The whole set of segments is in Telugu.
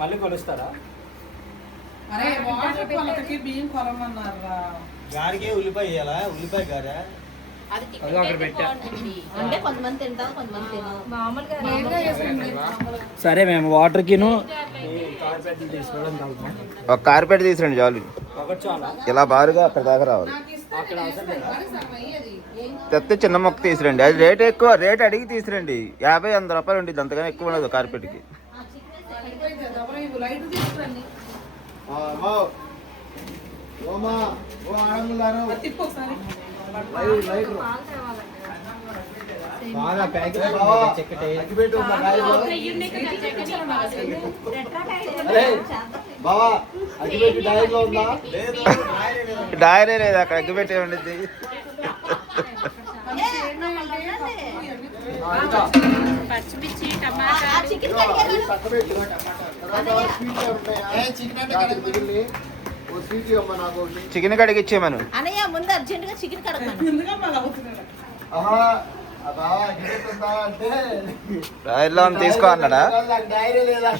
మళ్ళీ కొలుస్తారా? అరే వాటర్ కొలతకి బియ్యం కొలమన్నారా గారికి ఉల్లిపాయ వేయాలా ఉల్లిపాయ గారా అది అక్కడ పెట్టా. అంటే కొంతమంది తింటారు కొంతమంది తినరు. మామూలుగా సరే మేము తీసుకోవడం తాగుతాం ఒక కార్పెట్ తీసురండి చాలు. ఇలా బారుగా అక్కడ దాకా రావాలి. తెస్తే చిన్న మొక్క తీసురండి. అది రేట్ ఎక్కువ రేట్ అడిగి తీసురండి. యాభై వంద రూపాయలు ఉంటుంది అంతగానే ఎక్కువ ఉండదు కార్పెట్కి. బాగా ప్యాకెట్ చెక్కటే బావా అగ్గిపెట్టి డైర్లో ఉందా డైరీ లేదు అక్కడ అగ్గి పెట్టి ఉండిద్ది పచ్చిమిర్చి టమాటా. చికెన్ చికెన్ కడిగి ఇచ్చేమను అనయ్య ముందు అర్జెంట్గా చికెన్ కడగమను. తీసుకో అన్నాడా? డైరీ లేదా?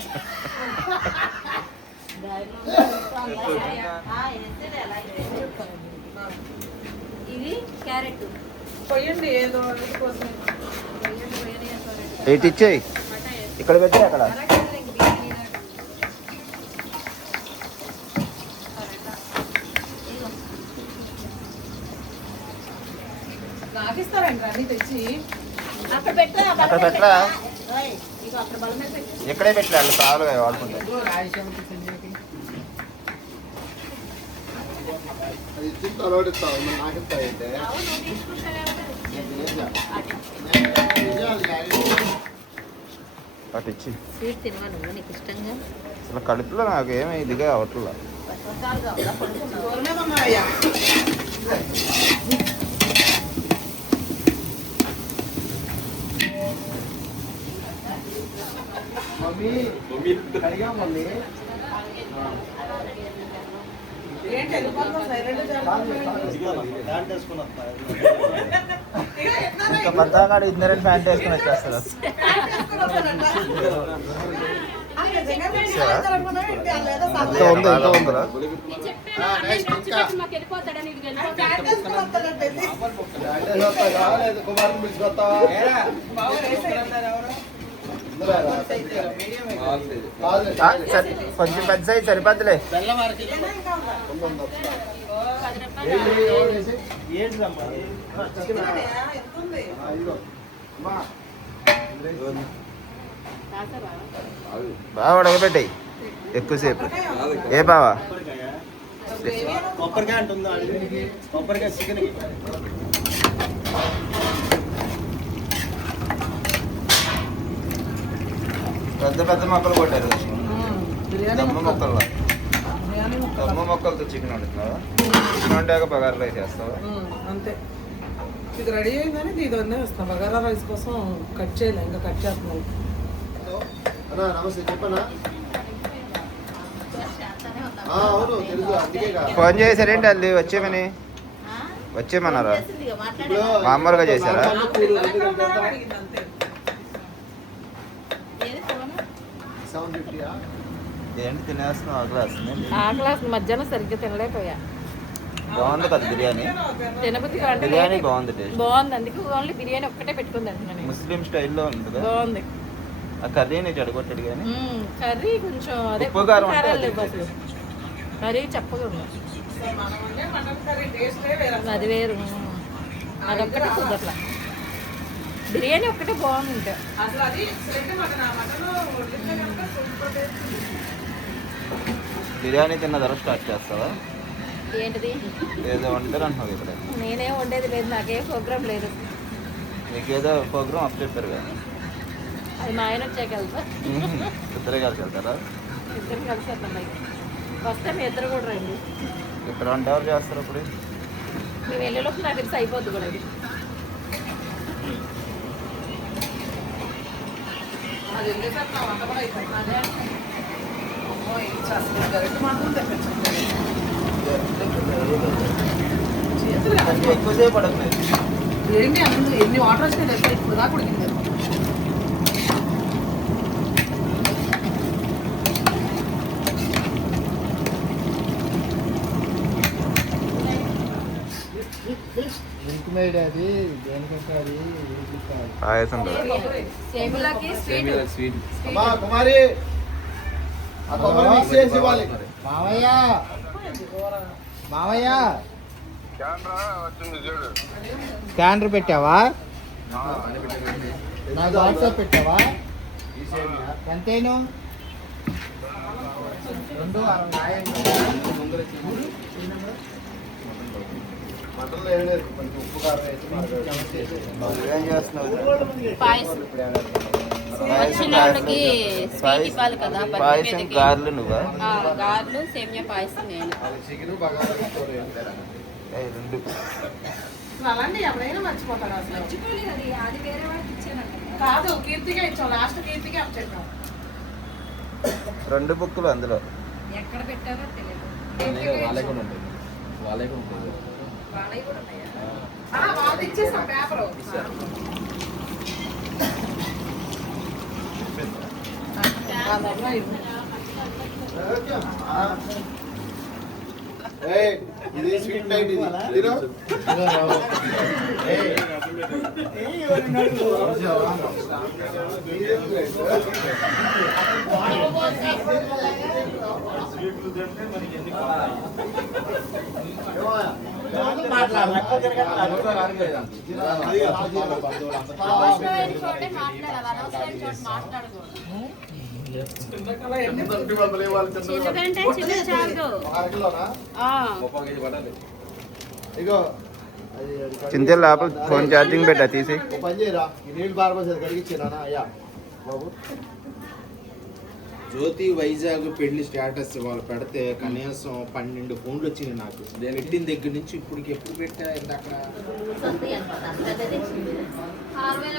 ఇది. క్యారెట్. పోయండి ఏదో కోసం ఎయిట్ ఇచ్చేయి. ఇక్కడ పెట్టి అక్కడ. అక్కడ పెట్టరా అక్కడ పెట్టరా? ఇక అక్కడ బలం మీద పెట్టు. ఇక్కడే పెట్టి వాళ్ళు కావాలి వాడుకుంటారు తర్వాత ఇస్తావు? మరి అటు ఇచ్చి అసలు కడుపులో నాకు ఏమి ఇదిగా అవట్లా ఉందా పడుకున్నావు ఇంకా పద్దాకాడు ఇందరని ప్యాంట్ వేసుకుని వచ్చేస్తారు. కొంచెం పెద్ద సైజ్ సరిపోద్దులే. బాగా ఉడకబెట్టాయి ఎక్కువసేపు. ఏ బావా? కొబ్బరికాయ అంటుందా? కొబ్బరికాయ చికెన్. పెద్ద పెద్ద మొక్కలు కొట్టారు. దమ్మ ముక్కలు. దమ్మ మొక్కలతో చికెన్ వండుతున్నావా? చికెన్ వండాక బగారు రైస్ చేస్తావా? ఉమ్, అంతే. ఇది రెడీ అయిందని ఇది వన్నే వస్తాం. బగారా రైస్ కోసం కట్ చేయలే ఇంకా కట్ చేస్తున్నాం. అన్నా నమస్తే చెప్పనా? ఆ, అవును తెలుసు అందుకే కాదు. ఫోన్ చేశారేంటి అది వచ్చేమని వచ్చేమన్నారా మామూలుగా చేశారా? సెవెన్ ఫిఫ్టీయా? ఏంటి తినేస్తున్నావు ఆకలి వస్తుంది ఆ క్లాస్ మధ్యాహ్నం సరిగ్గా తినలేకపోయా. బాగుంది కదా బిర్యానీ? తినబుద్ధి బిర్యానీ బాగుంది బాగుంది. అందుకే ఓన్లీ బిర్యానీ ఒక్కటే పెట్టుకుంది అంటున్నాను నేను. ముస్లిం స్టైల్లో ఉంటుంది? బాగుంది. ఆ కర్రీని చెడగొట్టాడు కానీ. కర్రీ కొంచెం అదే ఉప్పు కారం కర్రీ చప్పగా ఉంది సో మనం వండే మటన్ కర్రీ టేస్టే వేరే అది వేరు. అదొక్కటే కుదరలా బిర్యానీ ఒక్కటే బాగుంది. అసలు అది మటన్ మటన్ వండితే కనుక సూపర్ టేస్ట్ బిర్యానీ తిన్న ధర స్టార్ట్ చేస్తావా? ఏంటిది? ఏదో వండుతారు అంటున్నావు ఇక్కడ నేనేం వండేది లేదు నాకేం ప్రోగ్రామ్ లేదు. నీకు ఏదో ప్రోగ్రామ్ అప్ చెప్పారు కదా. అది మా ఆయన వచ్చాక వెళ్తా. ఇద్దరే కలిసి వెళ్తారా? ఇద్దరు కలిసి వెళ్తాం వస్తే మీ ఇద్దరు కూడా రండి. ఇక్కడ వంట ఎవరు చేస్తారు అప్పుడు. మేము వెళ్ళేలోపు నాకు తెలిసి అయిపోద్ది కూడా ఇది అది వెళ్ళేసరికి నా వంట కూడా అయిపోయింది. ఎక్కువసేపు పడట్లేదు ఎన్ని అందు ఎన్ని వాటర్ వచ్చినాయి ఇప్పుడు దాకా ఉడికింది అది దేనికొస్తాది ఆయసం స్వీట్ కుమారి. మావయ్య. మావయ్య. స్కానర్ పెట్టావా? నాకు వాట్సాప్ పెట్టావా? ఎంతేను? రెండు అరవై మటన్లో ఏం లేదు. కొంచెం ఉప్పు కారం వేసి మరగ- ఏం చేస్తున్నావు? పాయసం వచ్చినోళ్ళకి స్వీట్ ఇవ్వాలి కదా పాయసం. గారెలు నువ్వా ఆ, గారెలు సేమియా పాయసం నేను. రెండు. కాదు కీర్తిగా ఇచ్చాం. లాస్ట్ కీర్తిగా రెండు బుక్కులు అందులో. ఎక్కడ పెట్టారో తెలియదు వాళ్ళవి కూడా ఉన్నాయా? వాళ్ళు ఇచ్చేసాం పేపరు. ఏయ్, ఇది స్వీట్ నైట్ ఇది. మాట్లాడాలి ఇగో చింతల లోపల ఫోన్ ఛార్జింగ్ పెట్టా తీసి. ఓ పని చేయరా? నీళ్ళు బారబోసేది కడిగిచ్చేనా అయ్యా. బాబు. జ్యోతి వైజాగ్ పెళ్ళి స్టేటస్ వాళ్ళు పెడితే కనీసం పన్నెండు ఫోన్లు వచ్చినాయి నాకు. పెట్టిన దగ్గర నుంచి ఇప్పటికి ఎప్పుడు పెట్టా ఇందాక ఆరు వేల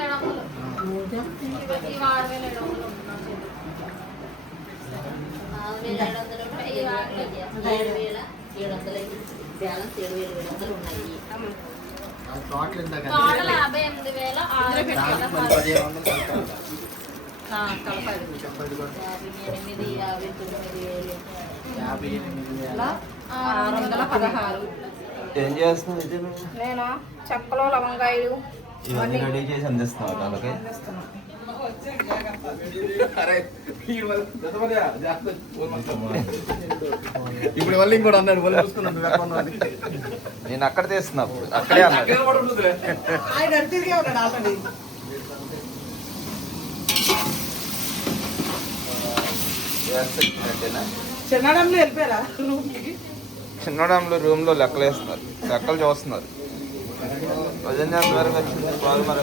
బ్యాలెన్స్ ఏడు వేల ఏడు వందలు ఉన్నాయి టోటల్ ఇందాక టోటల్ యాభై ఎనిమిది వేల ఆరు వేల మరి పదిహేను వందలు కట్టాలి. ఆ, కలపాలి యాభై ఎనిమిది యాభై తొమ్మిది వేలు యాభై ఎనిమిది వేల ఆరు వందల పదహారు ఏం చేస్తున్నావు ఇది నువ్వు? నేను చెక్కలు లవంగాయలు ఇవన్నీ రెడీ చేసి అందిస్తున్నావు వాళ్ళకి ఇప్పుడు మళ్ళీ ఇంకోటి అన్నాడు మళ్ళీ. నేను అక్కడ తీస్తున్నా అప్పుడు. అక్కడే అన్నాడు చిన్నడంలో వెళ్ళిపోయారా రూమ్కి? చిన్నడంలో రూమ్లో లెక్కలు వేస్తున్నారు లెక్కలు చూస్తున్నారు వరకు వచ్చింది? పాలు మరి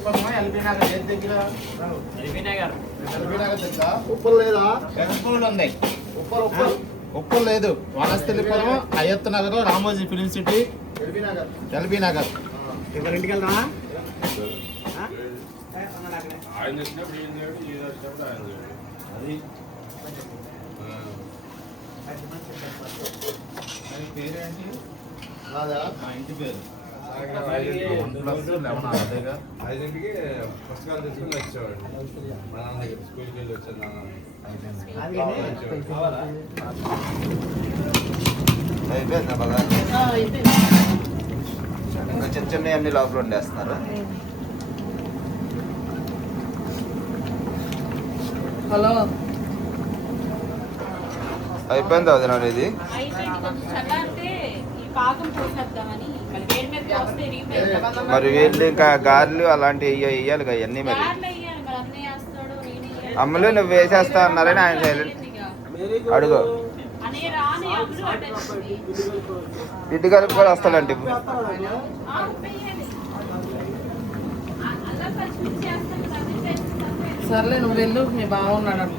ఎల్బీ నగర్ ఏది దగ్గర? ఎల్బీ నగర్? ఉప్పులు లేదా? ఉన్నాయి ఉప్పలు ఉప్పలు. ఉప్పులు లేదు. Vanasthalipuram Hayath Nagar Ramoji film city. LB Nagar. LB Nagar. ఎవరింటికి వెళ్దా నాదా మా ఇంటి పేరు. ఐదింటికి పుస్తకాలు తెచ్చుకుని వచ్చేవాడు. మా నాన్న దగ్గర స్కూల్కి వెళ్ళి వచ్చాను నాన్న. అయిపోయిందా బాగా ఇంకా చిన్న చిన్న అన్ని లోపల వండేస్తున్నారు హలో. అయిపోయిందా వదిన ఇది? పాకం పోసేద్దామని. మరి వీళ్ళు ఇంకా గారెలు అలాంటివి వేయాలి కదా ఇవన్నీ మరి. అమ్మలు నువ్వు వేసేస్తా అన్నారని ఆయన సైలెంట్. అడుగు. ఇటు కలిపి కూడా అన్ని వేస్తాను. సర్లే నువ్వు వెళ్ళు మీ బాగున్నాడు అంట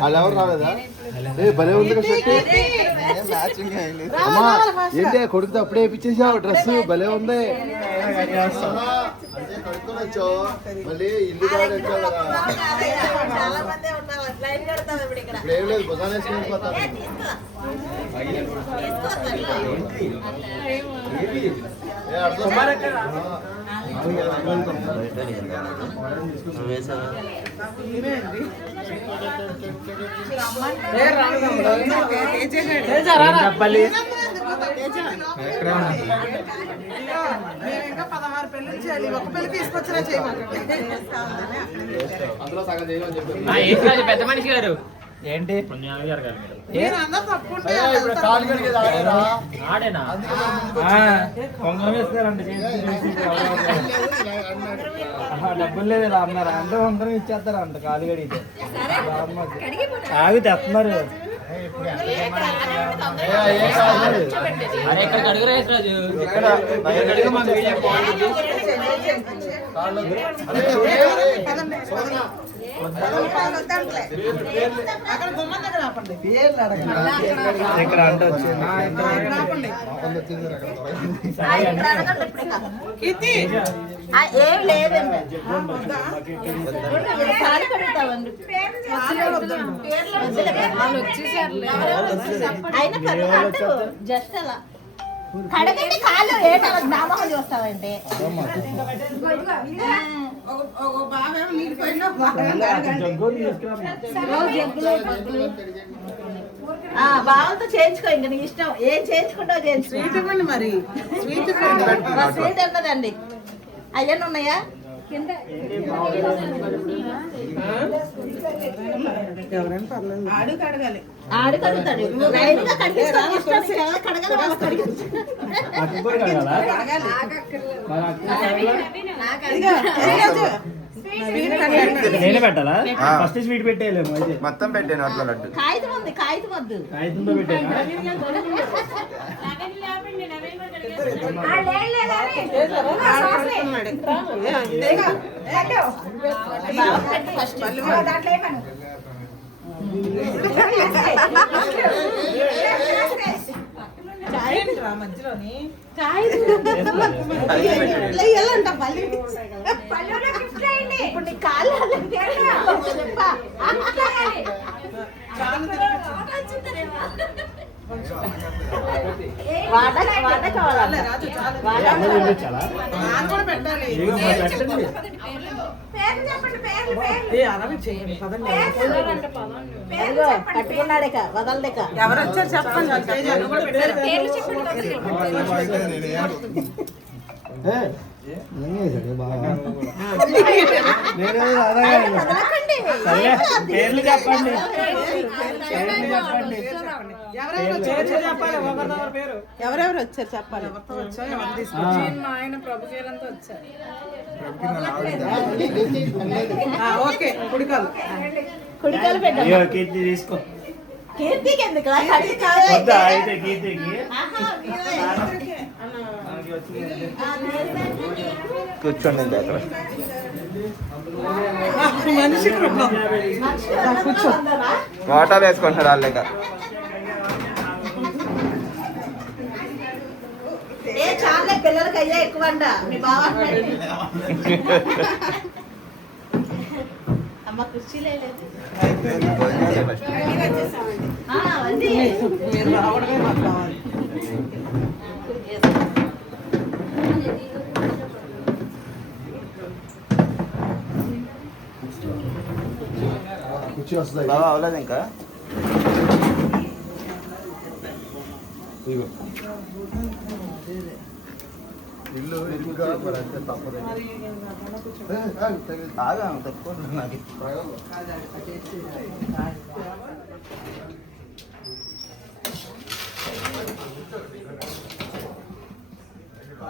వాళ్ళు ఎవరు రాలేదా ఏ భలే ఉంది కదా అమ్మా ఏంటి కొడుకుతో అప్పుడే వేయించేసావు డ్రెస్ భలే ఉంది మళ్ళీ ఇల్లు ఏం లేదు వేసుకుని చెప్పాలి పదహారు పెళ్ళి చేయాలి ఒక పెళ్ళి తీసుకొచ్చినా చేయమని పెద్ద మనిషి గారు. ఏంటి? అందరూ డబ్బులు లేదు ఇలా అన్నారు? అంటే వంకరం ఇచ్చేస్తారు? అంట కాలు కడిగితే. ఆగి తెస్తున్నారు. ఇక్కడ ఇక్కడ బయట అడిగి మాకు వీడియో కాల్ చేసి కాళ్ళు వద్దు. అరే, అరే, అరే. సోదరా, అక్కడ గుమ్మం దగ్గర ఆపండి ఇక్కడ అంటే వచ్చింది అక్కడ ఆపండి. మాకొంది వచ్చింది అక్కడ. పైన. ఆ, ఇప్పుడు అడగండి ఇప్పుడు ఇక. కీర్తి. ఆ, ఏం లేదండి. కడుగు జస్ట్ అలా. కడగండి కాళ్ళు. ఏంటి బావేమో ఆ బావలతో చేయించుకో ఇంక నీ ఇష్టం. ఏం చేయించుకుంటావు చేయించుకో స్వీట్ ఇవ్వండి మరి. స్వీట్ స్వీట్ ఉన్నదండి అయ్యన్న ఉన్నాయా? కింద ఎవరైనా పర్లేదు ఆడు కడగాలి ఆడు కడుగుతాడు కడగాలి నేనే పెట్టాలా? ఫస్ట్ స్వీట్ పెట్టేయలేము అయితే. మొత్తం పెట్టాను అట్లా లడ్డు. కాగితం ఉంది కాగితం వద్దు. కాగితంతో పెట్టాను ఫస్ట్ రా మధ్యలోని ఇప్పుడు నీ కాళ్ళు వాట వాట పట్టుకున్నాడేక ఎవరు వచ్చారు చెప్పండి. పేర్లు చెప్పండి ఎవరెవరు వచ్చారు చెప్పాలి? ఒకరిదొకరి పేరు ఎవరెవరు వచ్చారు చెప్పాలి ఎవరితో వచ్చారు ఎవరు తీసుకొచ్చారు ఆ, ఓకే కుడికాలు తీసుకో కీర్తికి. ఎందుకు కీర్తికి కూర్చోండి అక్కడ ఉందరా? వాటర్ వేసుకుంటున్నారు వాళ్ళు చాలే పిల్లలకి అయ్యా ఎక్కువ అంట మీ బావ అన్నాడు. అమ్మ కుర్చీలే లేదు ఆ, అవన్నీ. మీరు రావడమే మాకు కావాలి కుర్చీ వస్తుంది బాగా అవ్వలేదు ఇంకా? ఇదిగో. ఇల్లు ఇరుగ్గా మరి అంతే తప్పదు. బాగా తక్కువ నాకు.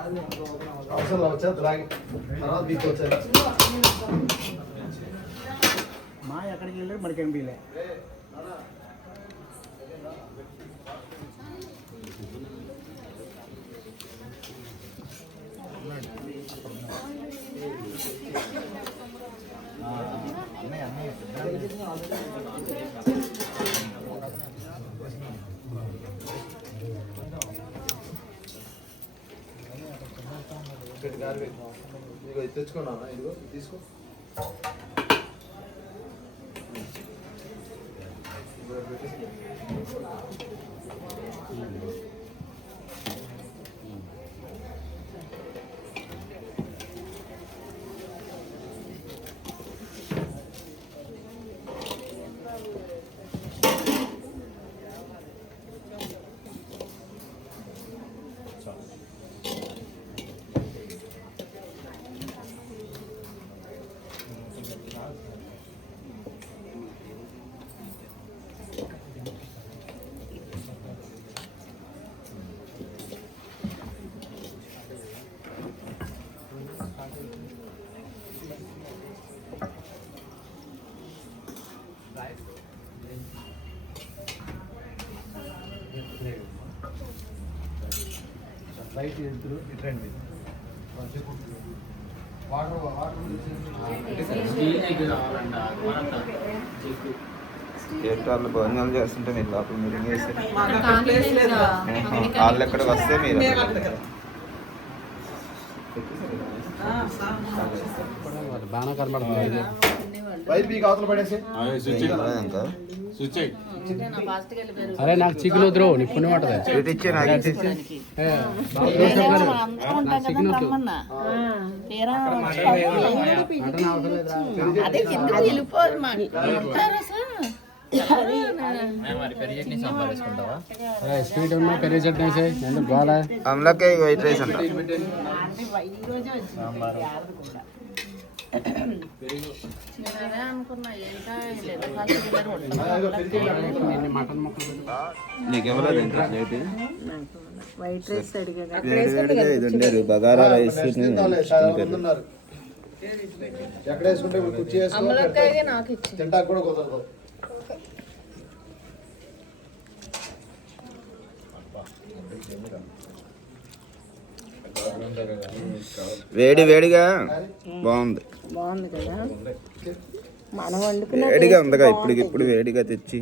అవసరం వచ్చా రాగి తర్వాత మీకు వచ్చారు మా ఎక్కడికి వెళ్ళారు మనకి ఎంపీలే ఇక్కడికి గారి తెచ్చుకున్నా ఇదిగో తీసుకో ఇదిగో పెట్టేసి. రైట్ ఎదురు ఇటు రండి వాటర్ వాటర్ వాళ్ళు భోజనాలు చేస్తుంటే మీరు లోపల మీరు వేసి మాకు అక్కడ ప్లేస్ లేదా? వాళ్ళు ఎక్కడికి వస్తే మీరు బాగా కనబడుతుంది వైర్ పీక్ అవతల పడేసి. ఇంకా? స్విచ్ అయ్యి అరే నాకు చికెన్ వద్దు. నీ పుణ్యం ఉంటుంది స్వీట్ అదే ఎందుకు వెళ్ళిపోదు మాకు? ఉన్నా పెరిగి చట్నీ వేసేయ్. ఎందుకు అమలకే వైట్ రైస్ అంట. వైట్ రైస్ బగారా రైస్ ఎక్కడ వేసుకుంటే కుర్చీ వేసుకుంటే తింటాకు కూడా కుదరదు వేడి వేడిగా బాగుంది. బాగుంది కదా? మనం వండుకున్న వేడిగా ఉందిగా ఇప్పుడు ఇప్పుడు వేడిగా తెచ్చి.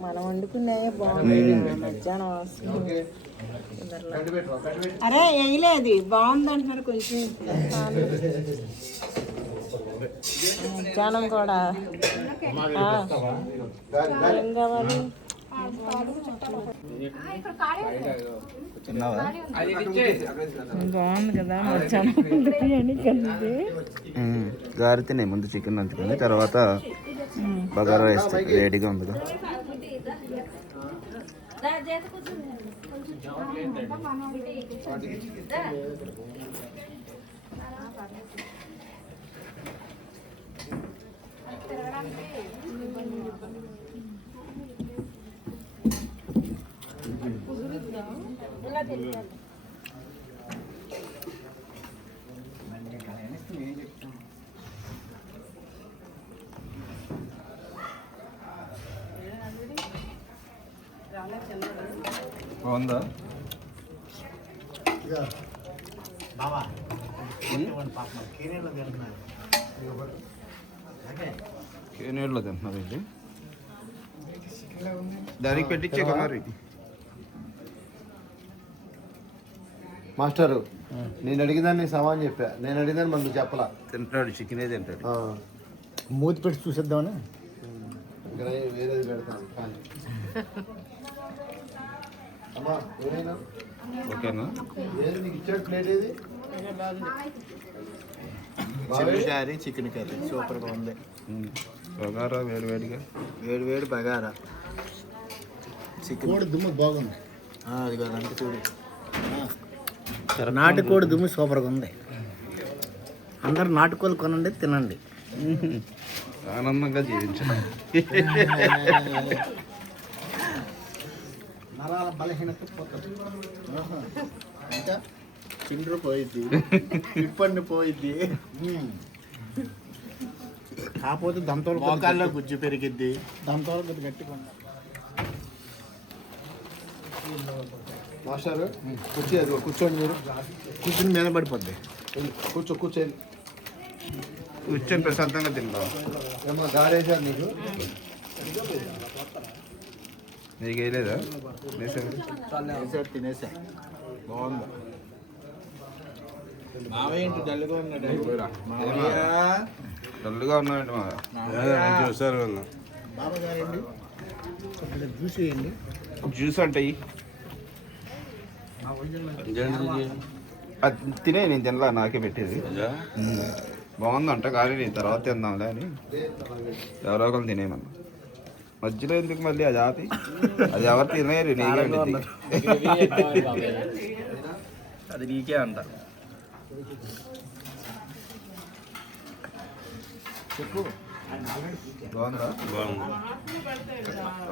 మనం వండుకునే బాగుంది మధ్యాహ్నం వస్తుంది. అరే వేయలేదు బాగుంది అంటున్నారు కొంచెం. మధ్యాహ్నం కూడా. ఆ. ఏం కావాలి? బాగుంది కదా మధ్యాహ్నం బిర్యానీ కలిపి ఉమ్, గారి తినే ముందు చికెన్ నంచుకొని తర్వాత బగారా రైస్ తిని. వేడిగా ఉందిగా బాగుందా? కేనేళ్ళలో తింటున్నారు. ఇది దానికి పెట్టించే కుమార్ ఇది మాస్టరు నేను అడిగిందాన్ని సమాన్ చెప్పా. నేను అడిగిందని మనకు చెప్పలా. తింటాడు చికెనే తింటాడు. మూతి పెట్టి చూసేద్దామని? వేరేది పెడతాను కానీ. అమ్మా ఏమైనా ఓకేనా? ఏది నీకు ఇచ్చాడు ప్లేట్ ఏది? కర్రీ చికెన్ కర్రీ సూపర్గా ఉంది. బగారా వేడి వేడిగా? వేడి వేడి బగారా. చికెన్ దుమ్ము బాగుంది. అది కాదు అంటే చూడు. నాటుకోడి దుమ్ము సూపర్గా ఉంది. అందరు నాటుకోలు కొనండి తినండి. ఆనందంగా జీవించాలి నరాల బలహీనత పోతుంది. ఇంకా? చిండ్రు పోయిద్ది. ఇప్పండి పోయిద్ది. కాకపోతే దంతో మోకాల్లో గుజ్జు పెరిగిద్ది. దంతో కొద్ది గట్టిగా మాస్టర్ కూర్చో అది కూర్చోండి మీరు. కూర్చుని మీద పడిపోద్ది కూర్చో. కూర్చోండి కూర్చొని ప్రశాంతంగా తింటాం ఏమో గారేసారు నీకు? నీకు వేయలేదా. వేసారు తినేసా. బాగుంది. డల్గా ఉన్నాయండి మా చూసారు జ్యూస్ వేయండి. జ్యూస్ అంటే. అది తినే నేను తినలా నాకే పెట్టేది. బాగుందంట కానీ నేను తర్వాత తిందాంలే అని. ఎవరో ఒకరు తినేమన్నా మధ్యలో ఎందుకు మళ్ళీ అది ఆపి అది ఎవరు తినేరు నీకే. అది నీకే అంట. బాగుందా? బాగుంది.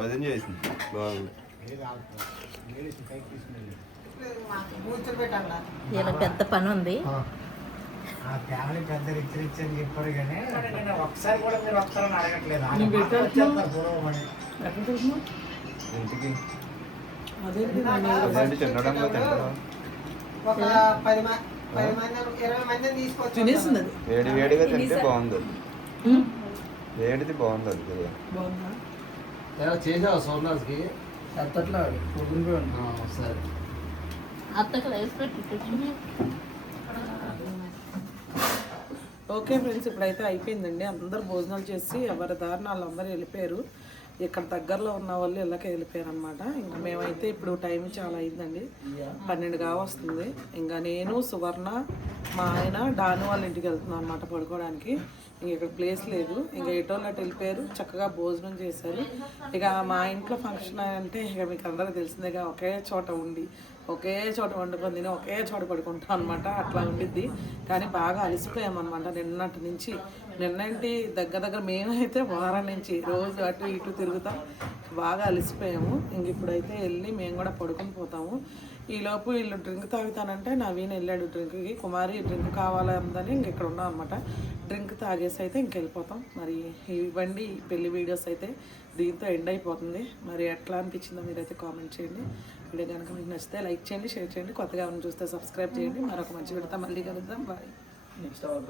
అదేం చేసింది? బాగుంది. ఇలా పెద్ద పని ఉంది. ఆ. ఫ్యామిలీ పెద్ద రిచ్ రిచ్ అని చెప్పారు కానీ ఒకసారి కూడా మీరు వస్తారని అడగట్లేదు? ఇంటికి. నేను ఒక పది పది మంది ఇరవై మందిని తీసుకొచ్చి వేడి వేడిగా తింటే బాగుంది. వేడిది బాగుంది అది బిర్యానీ. బాగుందా? చేసావా సోమనాథ్కి? ఎత్తట్లా పొద్దున సరే. అత్తకు పెట్టి ఓకే ఫ్రెండ్స్ ఇప్పుడైతే అయిపోయిందండి. అందరు భోజనాలు చేసి ఎవరి దారిన వాళ్ళందరూ వెళ్ళిపోయారు. ఇక్కడ దగ్గరలో ఉన్న వాళ్ళు ఇళ్ళకి వెళ్ళిపోయారు అనమాట ఇంకా మేమైతే ఇప్పుడు టైం చాలా అయిందండి. పన్నెండు కావస్తుంది. ఇంకా నేను సువర్ణ మా ఆయన డాను వాళ్ళ ఇంటికి వెళ్తున్నాను అనమాట పడుకోవడానికి. ఇంక ఇక్కడ ప్లేస్ లేదు. ఇంకా ఎటోళ్ళు వెళ్ళిపోయారు. చక్కగా భోజనం చేశారు. ఇక మా ఇంట్లో ఫంక్షన్ అంటే ఇక మీకు అందరూ తెలిసిందేగా ఒకే చోట ఉండి ఒకే చోట వండుకొని తిని ఒకే చోట పడుకుంటాం అనమాట అట్లా ఉండిద్ది. కానీ బాగా అలసిపోయామన్నమాట నిన్నటి నుంచి. నిన్నంటి దగ్గర దగ్గర మేమైతే వారం నుంచి రోజు అటు ఇటు తిరుగుతాం. బాగా అలసిపోయాము. ఇంక ఇప్పుడైతే వెళ్ళి మేము కూడా పడుకొని పోతాము. ఈలోపు వీళ్ళు డ్రింక్ తాగుతానంటే నవీన్ వెళ్ళాడు డ్రింక్కి. కుమారి డ్రింక్ కావాలా ఉందని ఇంక ఇక్కడ ఉన్నాం అనమాట డ్రింక్ తాగేసి అయితే ఇంక వెళ్ళిపోతాం. మరి ఇవ్వండి పెళ్ళి వీడియోస్ అయితే దీంతో ఎండ్ అయిపోతుంది. మరి ఎట్లా అనిపించిందో మీరైతే కామెంట్ చేయండి. వీడియో కనుక మీకు నచ్చితే లైక్ చేయండి షేర్ చేయండి కొత్తగా ఎవరిని చూస్తే సబ్స్క్రైబ్ చేయండి. మరొక మంచి విడతా మళ్ళీ కలుద్దాం. Bye next hour